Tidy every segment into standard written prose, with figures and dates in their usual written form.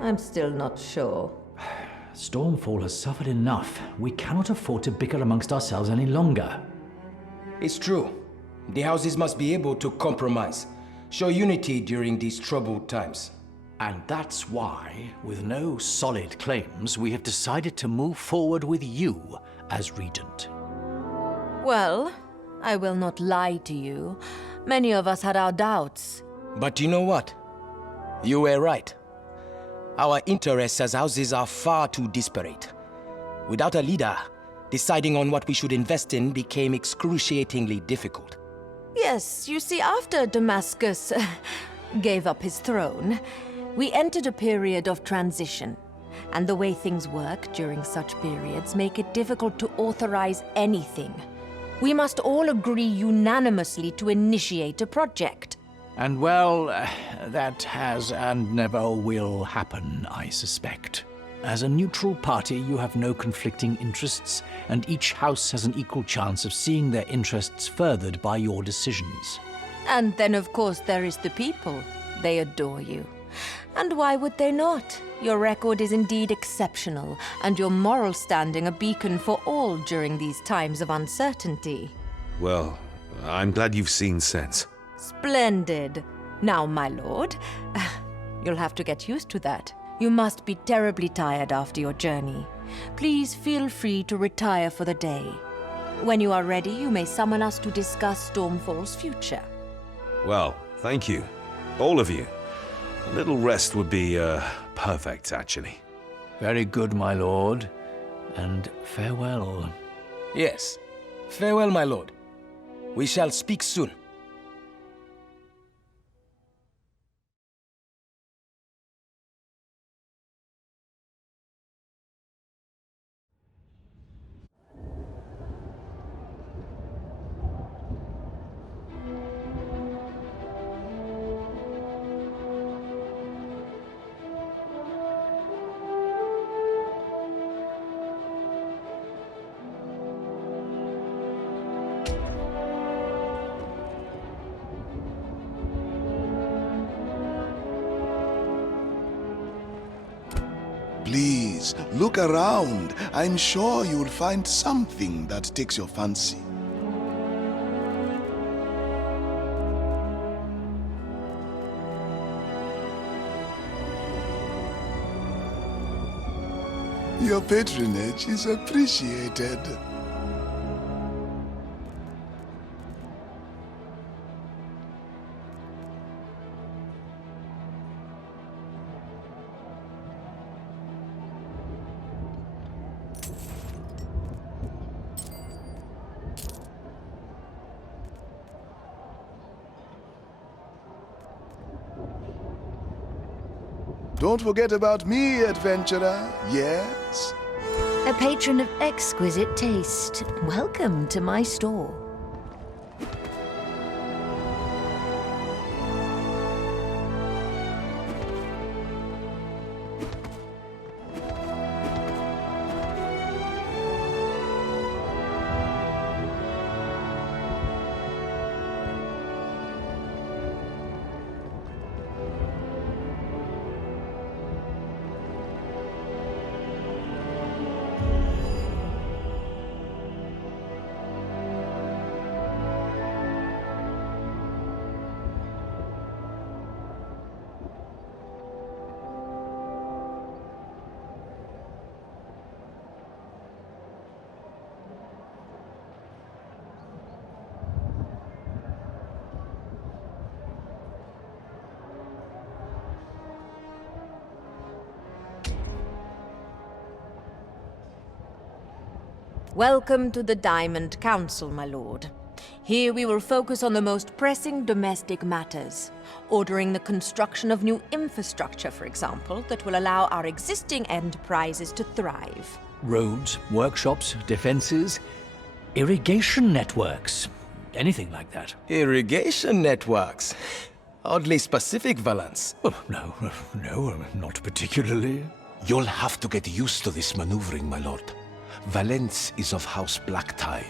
I'm still not sure. Stormfall has suffered enough. We cannot afford to bicker amongst ourselves any longer. It's true. The houses must be able to compromise, show unity during these troubled times. And that's why, with no solid claims, we have decided to move forward with you as regent. Well, I will not lie to you. Many of us had our doubts. But you know what? You were right. Our interests as houses are far too disparate. Without a leader, deciding on what we should invest in became excruciatingly difficult. Yes, you see, after Damascus gave up his throne, we entered a period of transition. And the way things work during such periods make it difficult to authorize anything. We must all agree unanimously to initiate a project. And well, that has and never will happen, I suspect. As a neutral party, you have no conflicting interests, and each house has an equal chance of seeing their interests furthered by your decisions. And then, of course, there is the people. They adore you. And why would they not? Your record is indeed exceptional, and your moral standing a beacon for all during these times of uncertainty. Well, I'm glad you've seen sense. Splendid. Now, my lord, you'll have to get used to that. You must be terribly tired after your journey. Please feel free to retire for the day. When you are ready, you may summon us to discuss Stormfall's future. Well, thank you. All of you. A little rest would be, perfect, actually. Very good, my lord. And farewell. Yes. Farewell, my lord. We shall speak soon. Please, look around. I'm sure you'll find something that takes your fancy. Your patronage is appreciated. Don't forget about me, adventurer. Yes? A patron of exquisite taste. Welcome to my store. Welcome to the Diamond Council, my lord. Here we will focus on the most pressing domestic matters, ordering the construction of new infrastructure, for example, that will allow our existing enterprises to thrive. Roads, workshops, defenses, irrigation networks, anything like that. Irrigation networks? Oddly specific, Valance. Oh, no, not particularly. You'll have to get used to this maneuvering, my lord. Valence is of House Blacktide,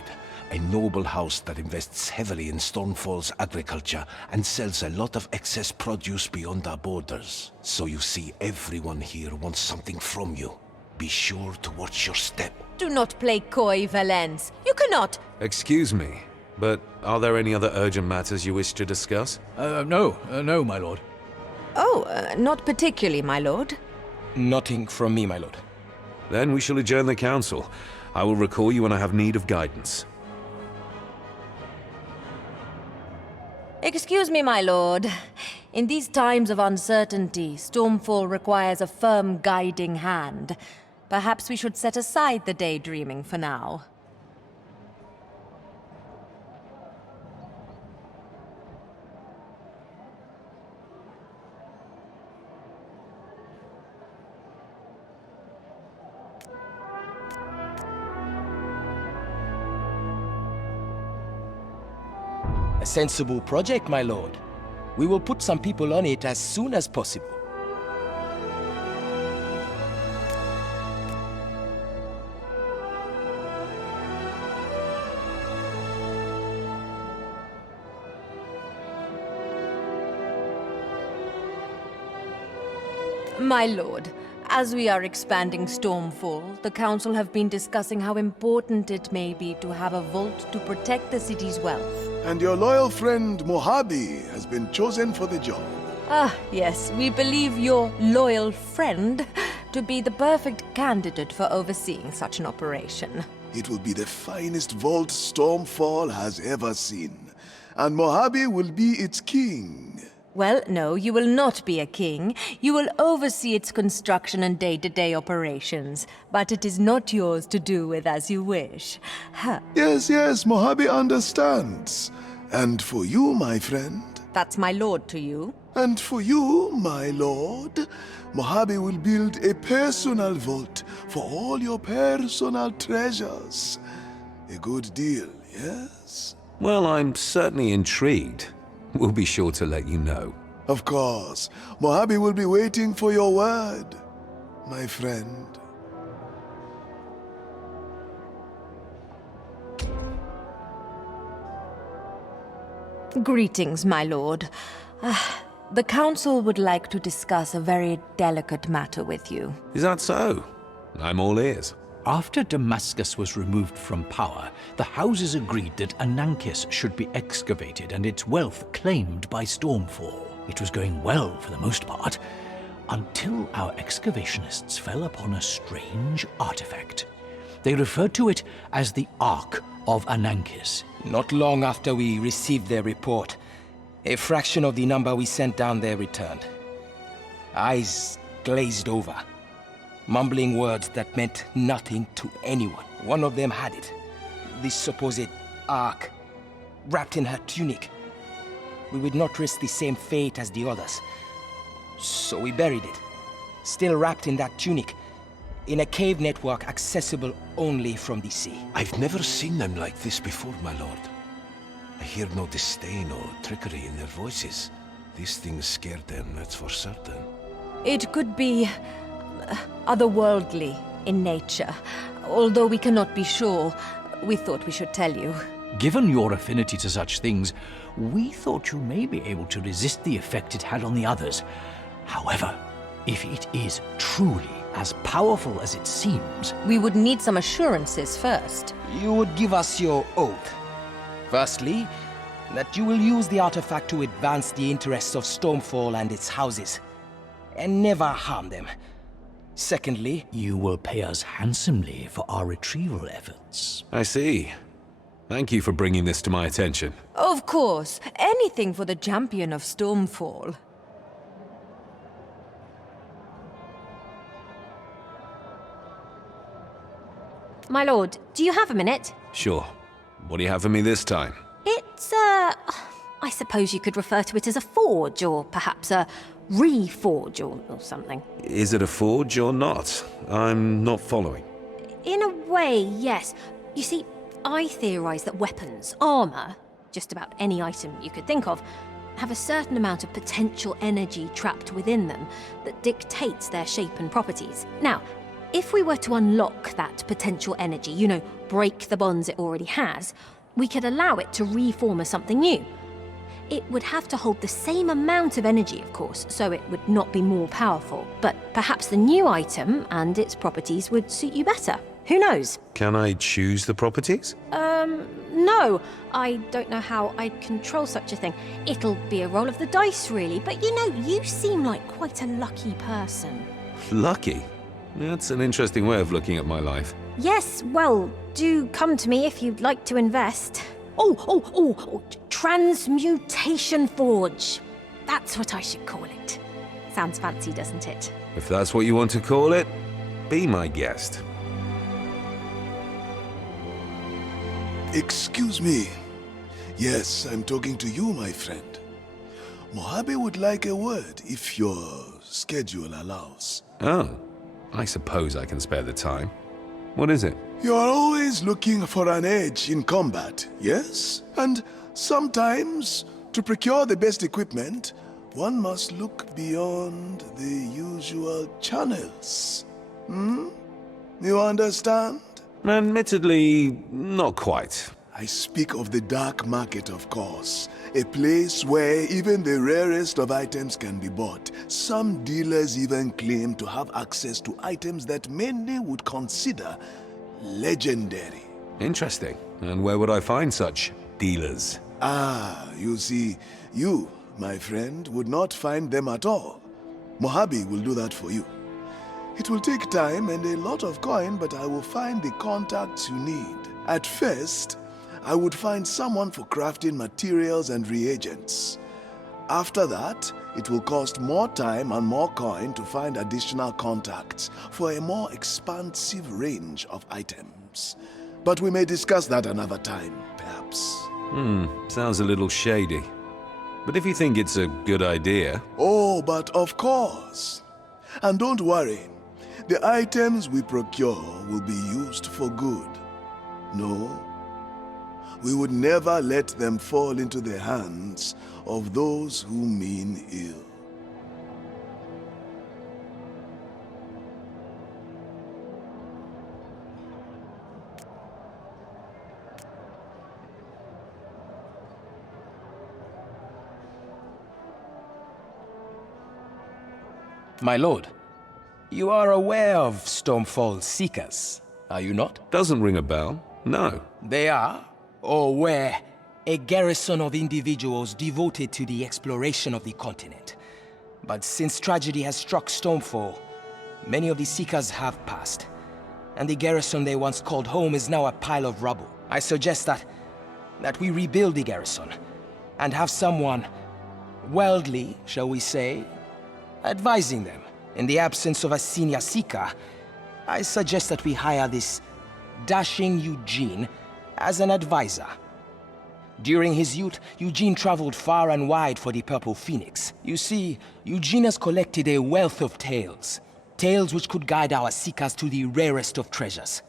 A noble house that invests heavily in Stormfall's agriculture and sells a lot of excess produce beyond our borders. So you see, everyone here wants something from you. Be sure to watch your step. Do not play coy, Valence. You cannot. Excuse me, but are there any other urgent matters you wish to discuss? No, my lord. Oh, not particularly, my lord. Nothing from me, my lord. Then we shall adjourn the council. I will recall you when I have need of guidance. Excuse me, my lord. In these times of uncertainty, Stormfall requires a firm guiding hand. Perhaps we should set aside the daydreaming for now. A sensible project, my lord. We will put some people on it as soon as possible. My lord, as we are expanding Stormfall, the Council have been discussing how important it may be to have a vault to protect the city's wealth. And your loyal friend Mojave has been chosen for the job. Ah, yes, we believe your loyal friend to be the perfect candidate for overseeing such an operation. It will be the finest vault Stormfall has ever seen. And Mojave will be its king. Well, no, you will not be a king. You will oversee its construction and day-to-day operations. But it is not yours to do with as you wish. Yes, Mojave understands. And for you, my friend. That's my lord to you. And for you, my lord, Mojave will build a personal vault for all your personal treasures. A good deal, yes? Well, I'm certainly intrigued. We'll be sure to let you know. Of course. Mojave will be waiting for your word, my friend. Greetings, my lord. The Council would like to discuss a very delicate matter with you. Is that so? I'm all ears. After Damascus was removed from power, the houses agreed that Anankis should be excavated and its wealth claimed by Stormfall. It was going well for the most part, until our excavationists fell upon a strange artifact. They referred to it as the Ark of Anankis. Not long after we received their report, a fraction of the number we sent down there returned. Eyes glazed over, mumbling words that meant nothing to anyone. One of them had it, this supposed Ark, wrapped in her tunic. We would not risk the same fate as the others, so we buried it, still wrapped in that tunic, in a cave network accessible only from the sea. I've never seen them like this before, my lord. I hear no disdain or trickery in their voices. These things scared them, that's for certain. It could be otherworldly in nature. Although we cannot be sure, we thought we should tell you. Given your affinity to such things, we thought you may be able to resist the effect it had on the others. However, if it is truly as powerful as it seems, we would need some assurances first. You would give us your oath. Firstly, that you will use the artifact to advance the interests of Stormfall and its houses, and never harm them. Secondly, you will pay us handsomely for our retrieval efforts. I see. Thank you for bringing this to my attention. Of course. Anything for the champion of Stormfall. My lord, do you have a minute? Sure. What do you have for me this time? It's, I suppose you could refer to it as a forge, or perhaps a reforge, or something. Is it a forge or not? I'm not following. In a way, yes. You see, I theorize that weapons, armor, just about any item you could think of, have a certain amount of potential energy trapped within them that dictates their shape and properties. Now, if we were to unlock that potential energy, break the bonds it already has, We could allow it to reform as something new. It would have to hold the same amount of energy, of course, so it would not be more powerful. But perhaps the new item and its properties would suit you better. Who knows? Can I choose the properties? No. I don't know how I'd control such a thing. It'll be a roll of the dice, really. But you know, you seem like quite a lucky person. Lucky? That's an interesting way of looking at my life. Yes, well, do come to me if you'd like to invest. Transmutation Forge. That's what I should call it. Sounds fancy, doesn't it? If that's what you want to call it, be my guest. Excuse me. Yes, I'm talking to you, my friend. Mojave would like a word, if your schedule allows. Oh, I suppose I can spare the time. What is it? You're always looking for an edge in combat, yes? And sometimes, to procure the best equipment, one must look beyond the usual channels. You understand? Admittedly, not quite. I speak of the dark market, of course. A place where even the rarest of items can be bought. Some dealers even claim to have access to items that many would consider legendary. Interesting. And where would I find such dealers? You see, you, my friend, would not find them at all. Mojave will do that for you. It will take time and a lot of coin, but I will find the contacts you need. At first, I would find someone for crafting materials and reagents. After that, it will cost more time and more coin to find additional contacts for a more expansive range of items. But we may discuss that another time, perhaps. Sounds a little shady. But if you think it's a good idea... Oh, but of course. And don't worry, the items we procure will be used for good. No, we would never let them fall into the hands of those who mean ill. My lord, you are aware of Stormfall's seekers, are you not? Doesn't ring a bell, no. They are, or were, a garrison of individuals devoted to the exploration of the continent. But since tragedy has struck Stormfall, many of the seekers have passed, and the garrison they once called home is now a pile of rubble. I suggest that we rebuild the garrison, and have someone, worldly, shall we say, advising them. In the absence of a senior seeker, I suggest that we hire this dashing Eugene as an advisor. During his youth, Eugene traveled far and wide for the Purple Phoenix. You see, Eugene has collected a wealth of tales. Tales which could guide our seekers to the rarest of treasures.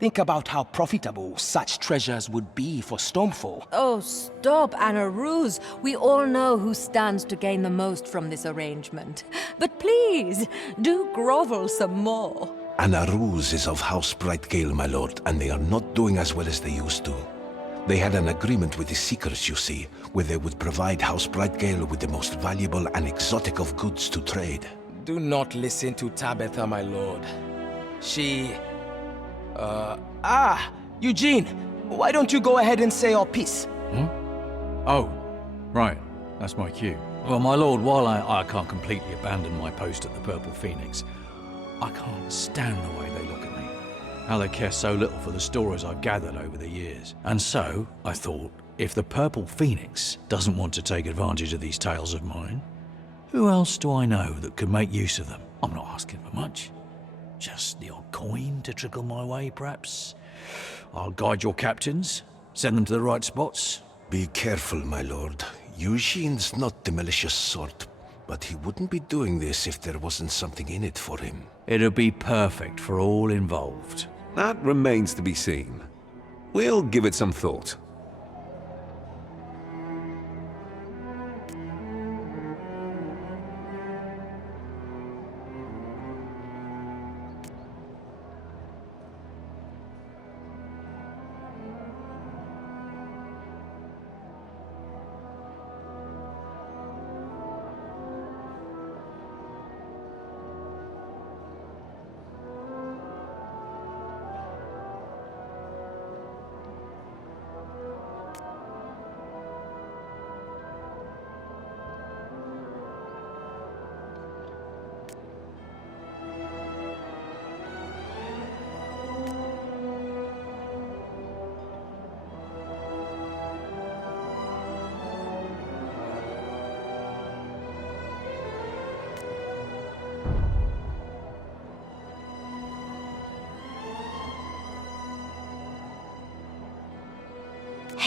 Think about how profitable such treasures would be for Stormfall. Oh, stop, Anna Ruse. We all know who stands to gain the most from this arrangement. But please, do grovel some more. Anna Ruse is of House Brightgale, my lord, and they are not doing as well as they used to. They had an agreement with the Seekers, you see, where they would provide House Brightgale with the most valuable and exotic of goods to trade. Do not listen to Tabitha, my lord. She... Eugene! Why don't you go ahead and say your piece? Oh, right. That's my cue. Well, my lord, while I can't completely abandon my post at the Purple Phoenix, I can't stand the way they look at me. How they care so little for the stories I've gathered over the years. And so, I thought, if the Purple Phoenix doesn't want to take advantage of these tales of mine, who else do I know that could make use of them? I'm not asking for much. Just the odd coin to trickle my way, perhaps. I'll guide your captains, send them to the right spots. Be careful, my lord. Eugene's not the malicious sort, but he wouldn't be doing this if there wasn't something in it for him. It'd be perfect for all involved. That remains to be seen. We'll give it some thought.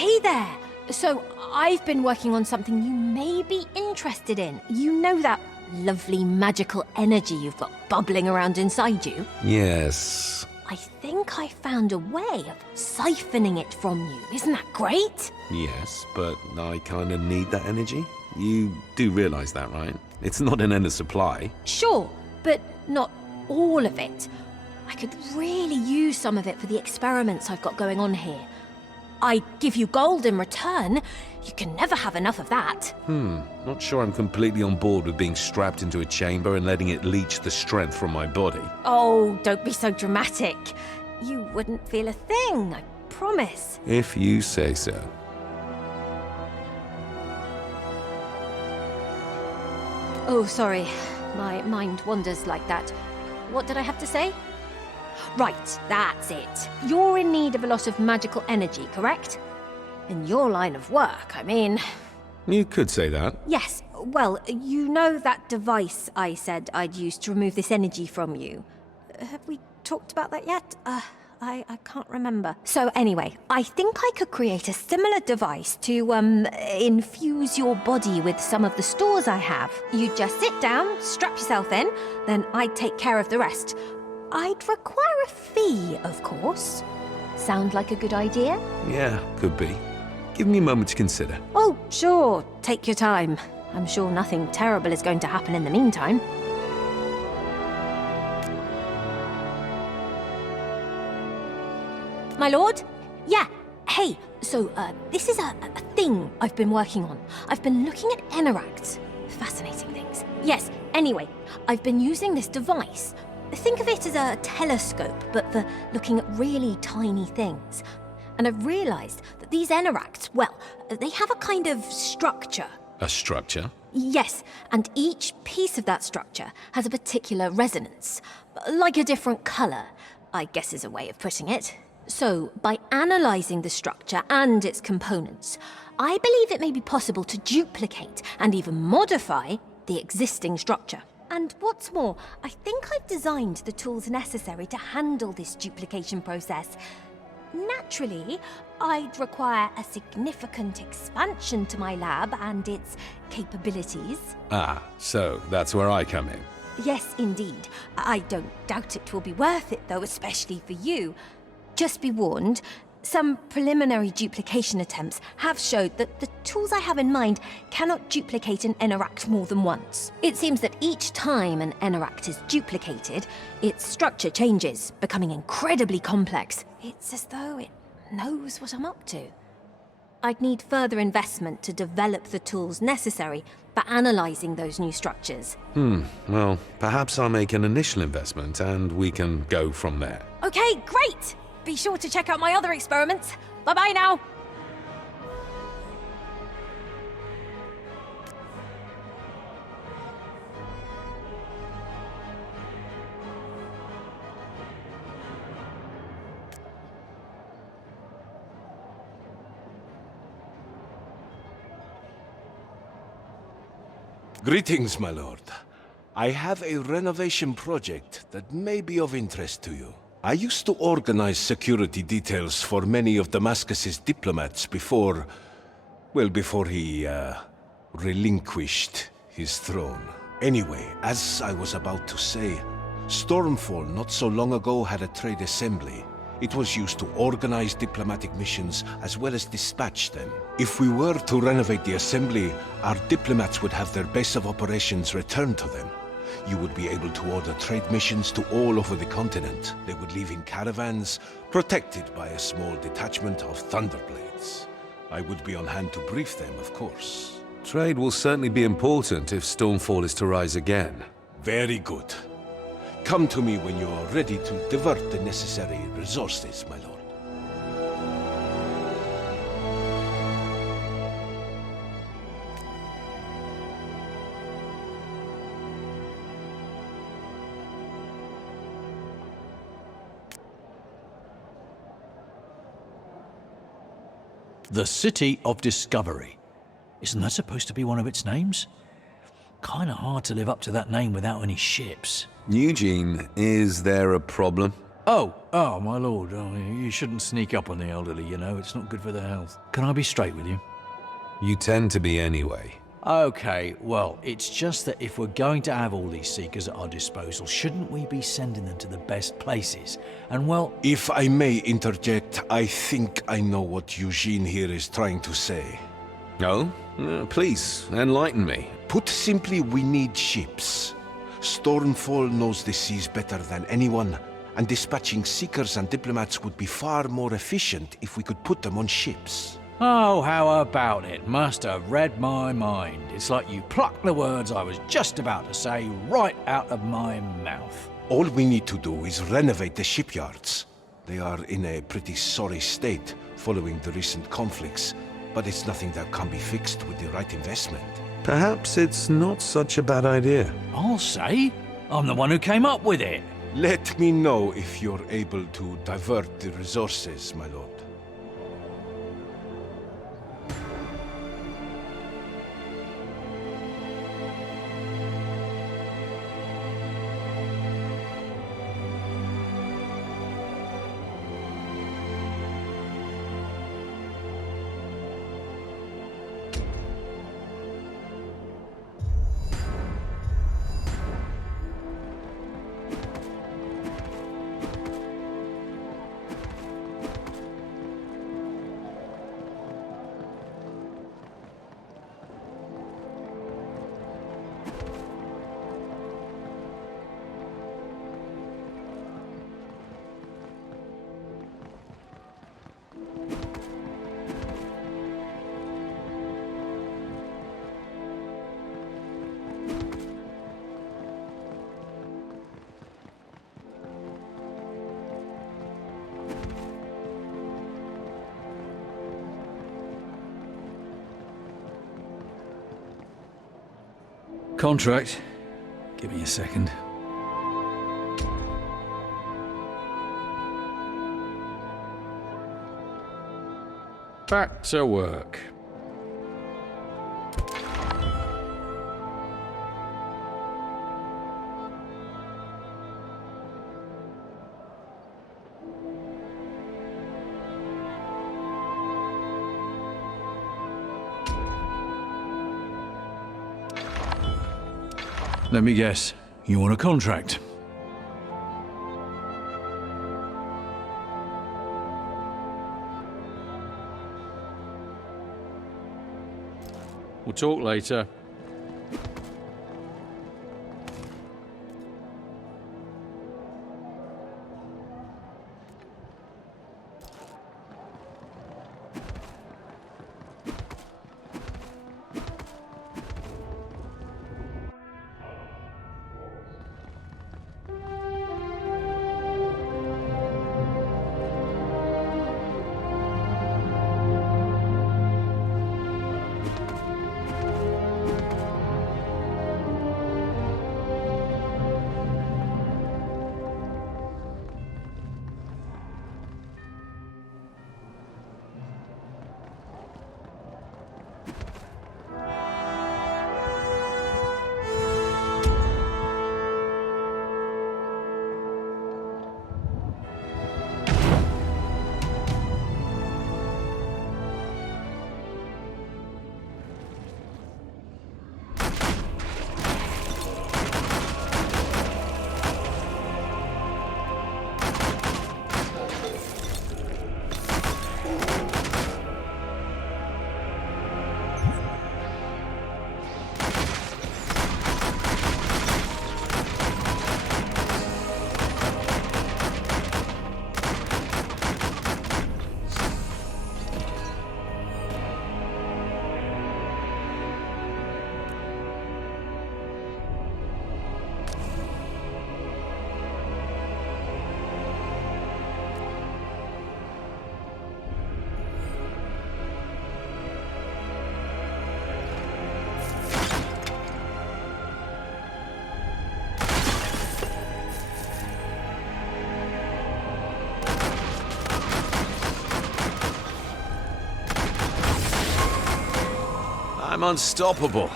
Hey there! So, I've been working on something you may be interested in. You know that lovely magical energy you've got bubbling around inside you? Yes. I think I found a way of siphoning it from you. Isn't that great? Yes, but I kind of need that energy. You do realize that, right? It's not an endless supply. Sure, but not all of it. I could really use some of it for the experiments I've got going on here. I give you gold in return. You can never have enough of that. Not sure I'm completely on board with being strapped into a chamber and letting it leech the strength from my body. Oh, don't be so dramatic. You wouldn't feel a thing, I promise. If you say so. Oh, sorry. My mind wanders like that. What did I have to say? Right, that's it. You're in need of a lot of magical energy, correct? In your line of work, I mean. You could say that. Yes, well, you know that device I said I'd use to remove this energy from you. Have we talked about that yet? I can't remember. So anyway, I think I could create a similar device to, infuse your body with some of the stores I have. You just sit down, strap yourself in, then I'd take care of the rest. I'd require a fee, of course. Sound like a good idea? Yeah, could be. Give me a moment to consider. Oh, sure. Take your time. I'm sure nothing terrible is going to happen in the meantime. My lord? Yeah. Hey, so, this is a thing I've been working on. I've been looking at enaracts. Fascinating things. Yes, anyway, I've been using this device. Think of it as a telescope, but for looking at really tiny things. And I've realized that these enaracts, well, they have a kind of structure. A structure? Yes, and each piece of that structure has a particular resonance. Like a different color, I guess is a way of putting it. So, by analyzing the structure and its components, I believe it may be possible to duplicate and even modify the existing structure. And what's more, I think I've designed the tools necessary to handle this duplication process. Naturally, I'd require a significant expansion to my lab and its capabilities. Ah, so that's where I come in. Yes, indeed. I don't doubt it will be worth it, though, especially for you. Just be warned, some preliminary duplication attempts have showed that the tools I have in mind cannot duplicate an enaract more than once. It seems that each time an enaract is duplicated, its structure changes, becoming incredibly complex. It's as though it knows what I'm up to. I'd need further investment to develop the tools necessary for analysing those new structures. Well, perhaps I'll make an initial investment and we can go from there. Okay, great! Be sure to check out my other experiments. Bye-bye now! Greetings, my lord. I have a renovation project that may be of interest to you. I used to organize security details for many of Damascus's diplomats before he, relinquished his throne. Anyway, as I was about to say, Stormfall not so long ago had a trade assembly. It was used to organize diplomatic missions as well as dispatch them. If we were to renovate the assembly, our diplomats would have their base of operations returned to them. You would be able to order trade missions to all over the continent. They would leave in caravans, protected by a small detachment of Thunderblades. I would be on hand to brief them, of course. Trade will certainly be important if Stormfall is to rise again. Very good. Come to me when you are ready to divert the necessary resources, my lord. The City of Discovery. Isn't that supposed to be one of its names? Kinda hard to live up to that name without any ships. Eugene, is there a problem? Oh, my lord. Oh, you shouldn't sneak up on the elderly, you know. It's not good for their health. Can I be straight with you? You tend to be anyway. Okay, well, it's just that if we're going to have all these seekers at our disposal, shouldn't we be sending them to the best places? And well... If I may interject, I think I know what Eugene here is trying to say. Oh? Please, enlighten me. Put simply, we need ships. Stormfall knows the seas better than anyone, and dispatching seekers and diplomats would be far more efficient if we could put them on ships. Oh, how about it? Must have read my mind. It's like you plucked the words I was just about to say right out of my mouth. All we need to do is renovate the shipyards. They are in a pretty sorry state following the recent conflicts, but it's nothing that can be fixed with the right investment. Perhaps it's not such a bad idea. I'll say. I'm the one who came up with it. Let me know if you're able to divert the resources, my lord. Contract. Give me a second. Back to work. Let me guess. You want a contract? We'll talk later. I'm unstoppable.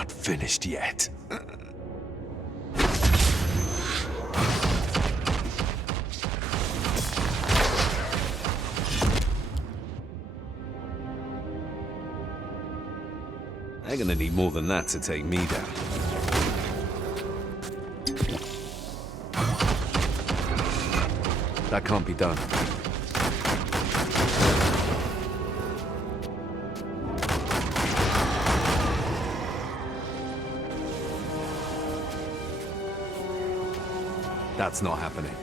not finished yet. They're gonna need more than that to take me down. That can't be done. That's not happening.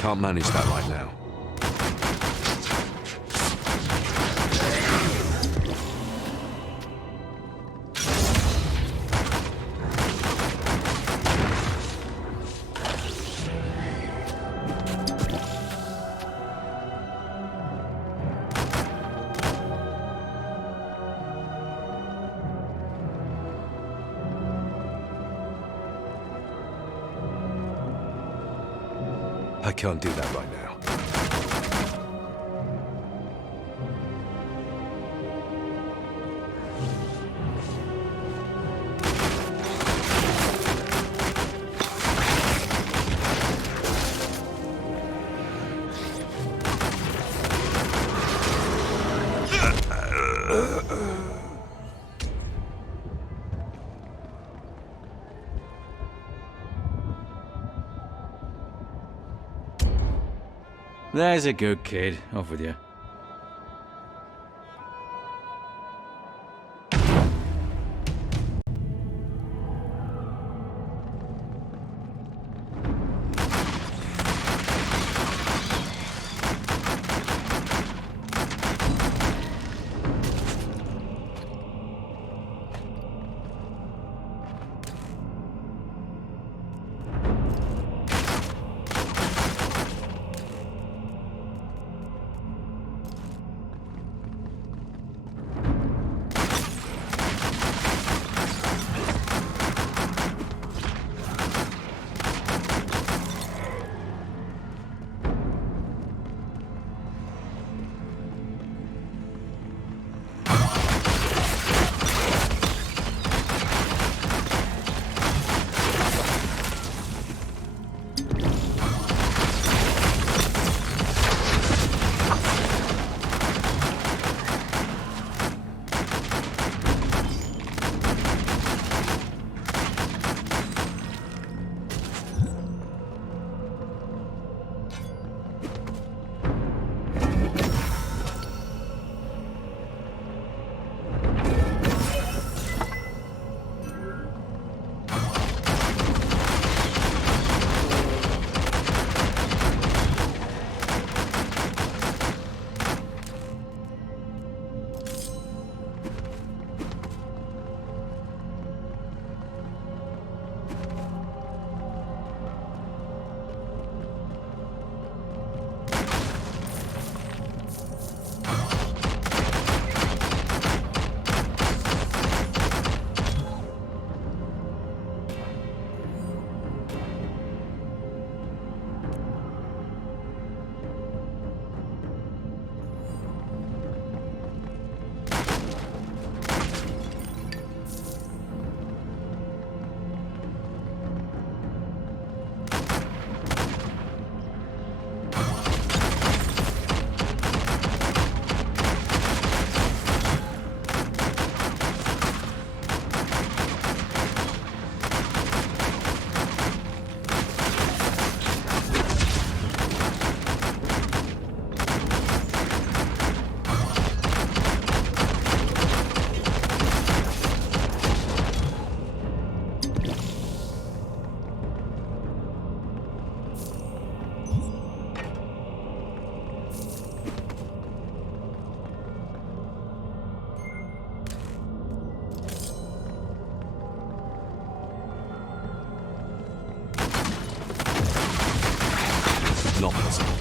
Can't manage that right now. I can't do that right now. There's a good kid. Off with you. Not possible.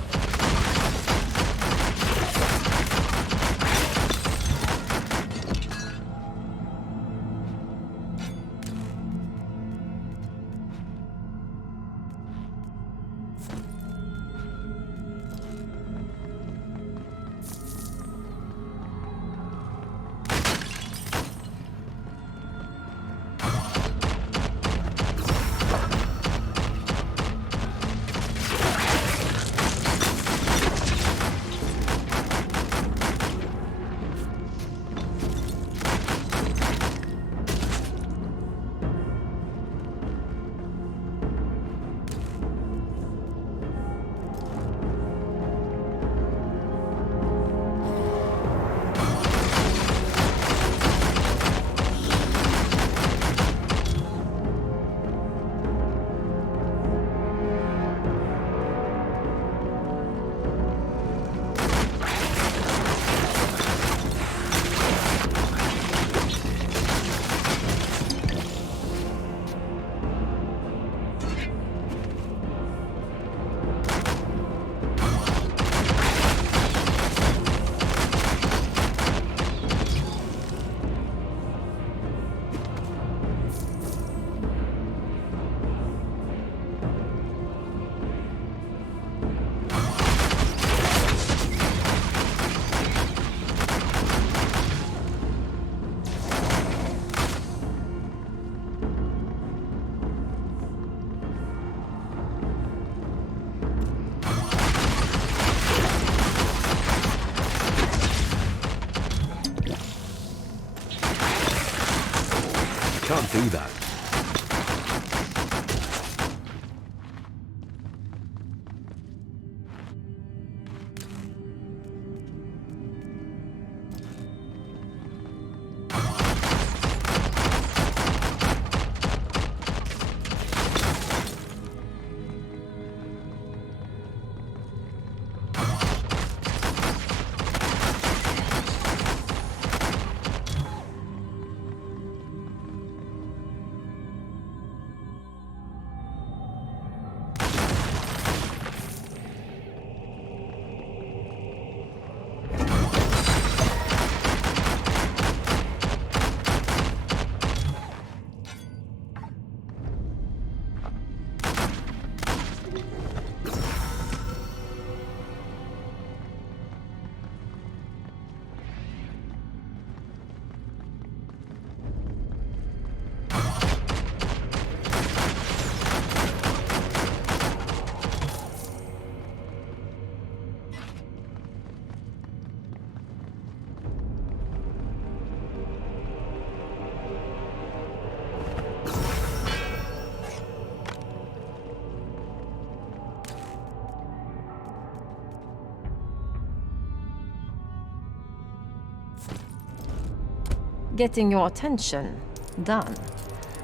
do that. Getting your attention. Done.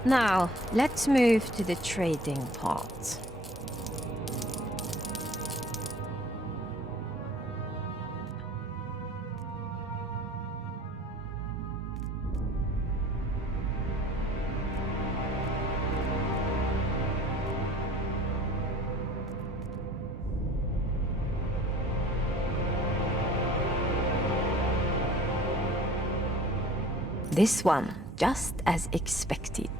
Now, let's move to the trading part. This one, just as expected.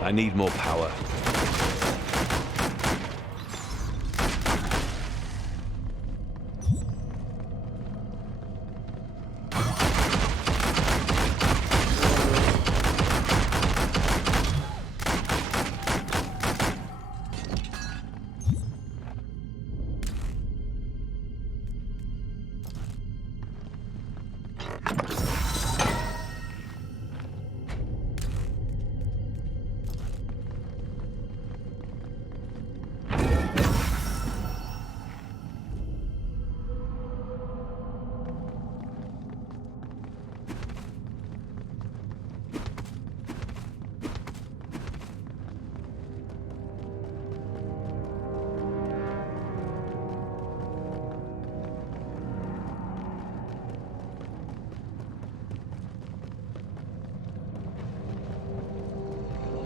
I need more power.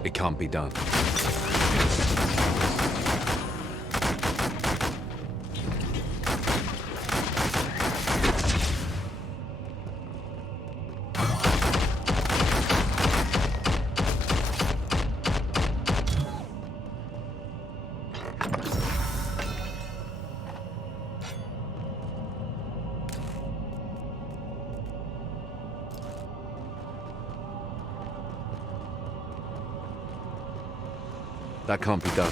It can't be done. That can't be done.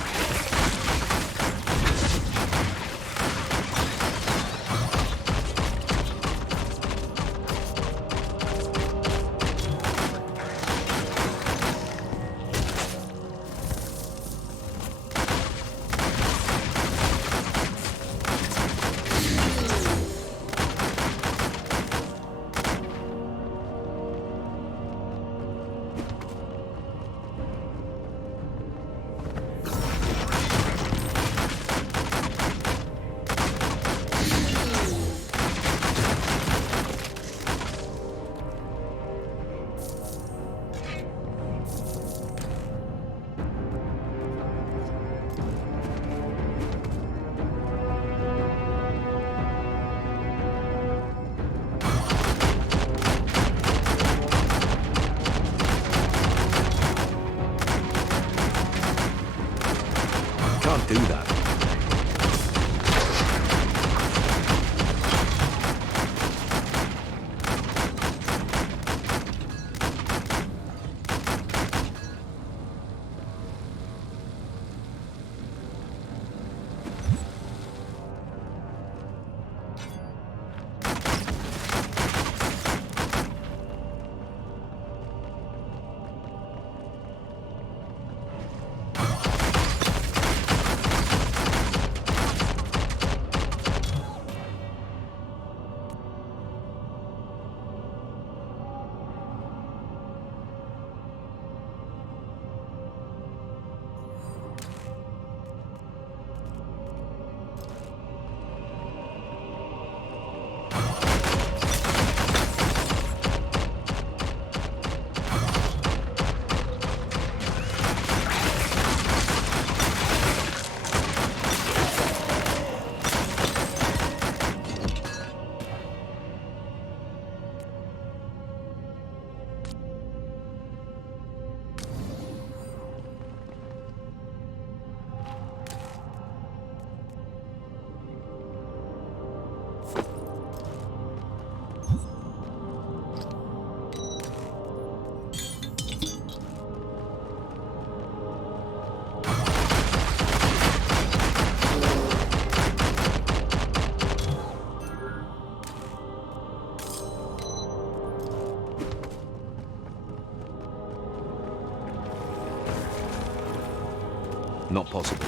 Not possible.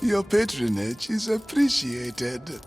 Your patronage is appreciated.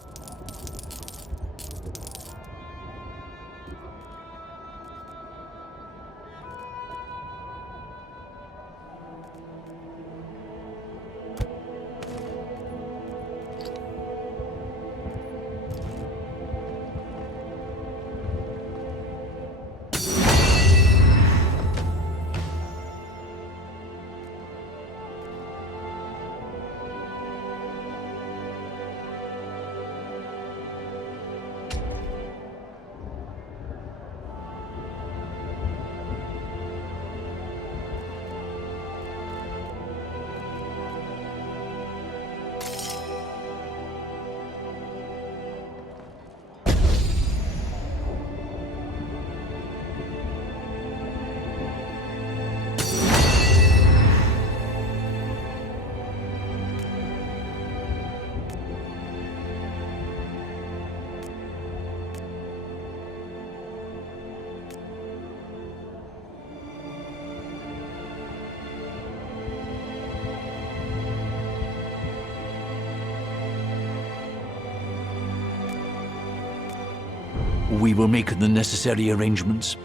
We will make the necessary arrangements.